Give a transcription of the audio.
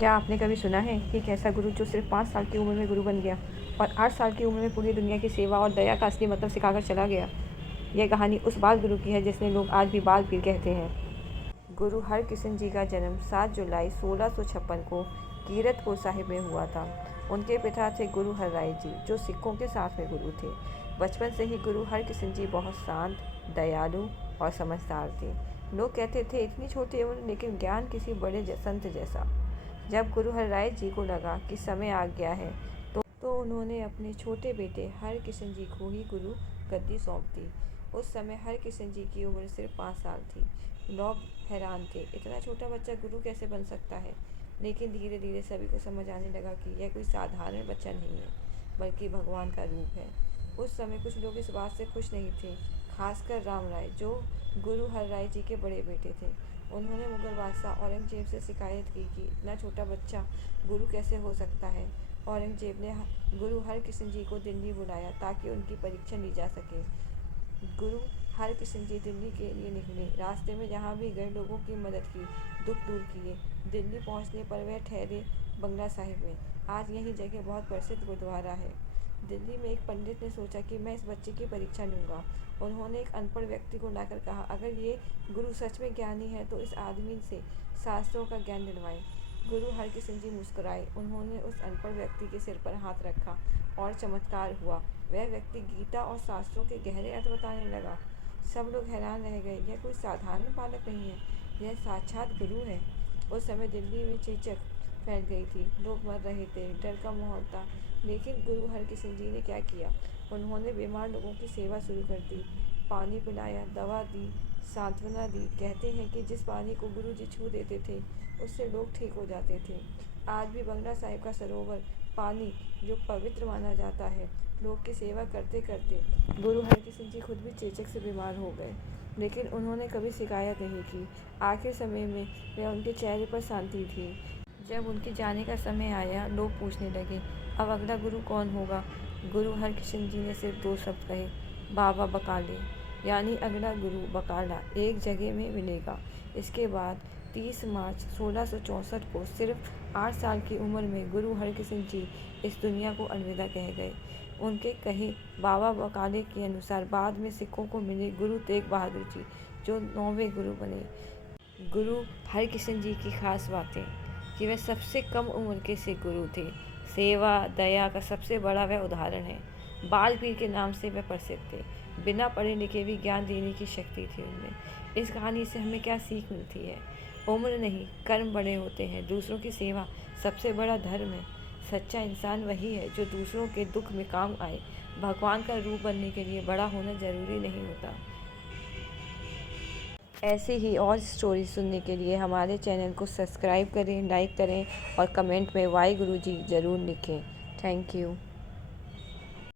क्या आपने कभी सुना है कि एक ऐसा गुरु जो सिर्फ 5 साल की उम्र में गुरु बन गया और 8 साल की उम्र में पूरी दुनिया की सेवा और दया का असली मतलब सिखाकर चला गया। यह कहानी उस बाल गुरु की है जिसने लोग आज भी बाल पीर कहते हैं। गुरु हरकिशन जी का जन्म 7 जुलाई 1656 को कीरतपुर साहिब में हुआ था। उनके पिता थे गुरु हरराय जी, जो सिखों के 7वें गुरु थे। बचपन से ही गुरु हरकिशन जी बहुत शांत, दयालु और समझदार थे। लोग कहते थे इतनी छोटी उम्र लेकिन ज्ञान किसी बड़े संत जैसा। जब गुरु हरराय जी को लगा कि समय आ गया है तो उन्होंने अपने छोटे बेटे हरकिशन जी को ही गुरु गद्दी सौंप दी। उस समय हरकिशन जी की उम्र सिर्फ 5 साल थी। लोग हैरान थे, इतना छोटा बच्चा गुरु कैसे बन सकता है। लेकिन धीरे धीरे सभी को समझ आने लगा कि यह कोई साधारण बच्चा नहीं है, बल्कि भगवान का रूप है। उस समय कुछ लोग इस बात से खुश नहीं थे, खासकर राम राय, जो गुरु हरराय जी के बड़े बेटे थे। उन्होंने मुगल बादशाह औरंगजेब से शिकायत की कि इतना छोटा बच्चा गुरु कैसे हो सकता है। औरंगजेब ने गुरु हरकिशन जी को दिल्ली बुलाया ताकि उनकी परीक्षा ली जा सके। गुरु हरकिशन जी दिल्ली के लिए निकले। रास्ते में जहाँ भी गए लोगों की मदद की, दुख दूर किए। दिल्ली पहुँचने पर वह ठहरे बंगला साहिब में। आज यही जगह बहुत प्रसिद्ध गुरुद्वारा है। दिल्ली में एक पंडित ने सोचा कि मैं इस बच्चे की परीक्षा लूँगा। उन्होंने एक अनपढ़ व्यक्ति को लाकर कहा, अगर ये गुरु सच में ज्ञानी है तो इस आदमी से शास्त्रों का ज्ञान दिलवाएं। गुरु हरकिशन जी मुस्कुराए। उन्होंने उस अनपढ़ व्यक्ति के सिर पर हाथ रखा और चमत्कार हुआ। वह व्यक्ति गीता और शास्त्रों के गहरे अर्थ बताने लगा। सब लोग हैरान रह गए। यह कोई साधारण बालक नहीं है, यह साक्षात गुरु है। उस समय दिल्ली में चेचक फैल गई थी, लोग मर रहे थे, डर का माहौल था। लेकिन गुरु हरकिशन जी ने क्या किया? उन्होंने बीमार लोगों की सेवा शुरू कर दी, पानी पिलाया, दवा दी, सांत्वना दी। कहते हैं कि जिस पानी को गुरु जी छू देते थे उससे लोग ठीक हो जाते थे। आज भी बंगला साहिब का सरोवर पानी जो पवित्र माना जाता है। लोग की सेवा करते करते गुरु हरकिशन जी खुद भी चेचक से बीमार हो गए, लेकिन उन्होंने कभी शिकायत नहीं की। आखिर समय में वह उनके चेहरे पर शांति थी। जब उनके जाने का समय आया, लोग पूछने लगे, अब अगला गुरु कौन होगा? गुरु हरकिशन जी ने सिर्फ 2 शब्द कहे, बाबा बकाले, यानी अगला गुरु बकाला एक जगह में मिलेगा। इसके बाद 30 मार्च 1664 को सिर्फ 8 साल की उम्र में गुरु हरकिशन जी इस दुनिया को अलविदा कह गए। उनके कहे बाबा बकाले के अनुसार बाद में सिखों को मिले गुरु तेग बहादुर जी, जो 9वें गुरु बने। गुरु हरकिशन जी की खास बातें कि वह सबसे कम उम्र के सिख गुरु थे। सेवा दया का सबसे बड़ा वह उदाहरण है। बाल पीर के नाम से वह प्रसिद्ध थे। बिना पढ़े लिखे भी ज्ञान देने की शक्ति थी उनमें। इस कहानी से हमें क्या सीख मिलती है? उम्र नहीं, कर्म बड़े होते हैं। दूसरों की सेवा सबसे बड़ा धर्म है। सच्चा इंसान वही है जो दूसरों के दुख में काम आए। भगवान का रूप बनने के लिए बड़ा होना जरूरी नहीं होता। ऐसे ही और स्टोरी सुनने के लिए हमारे चैनल को सब्सक्राइब करें, लाइक करें और कमेंट में वाहे गुरु जी ज़रूर लिखें। Thank you.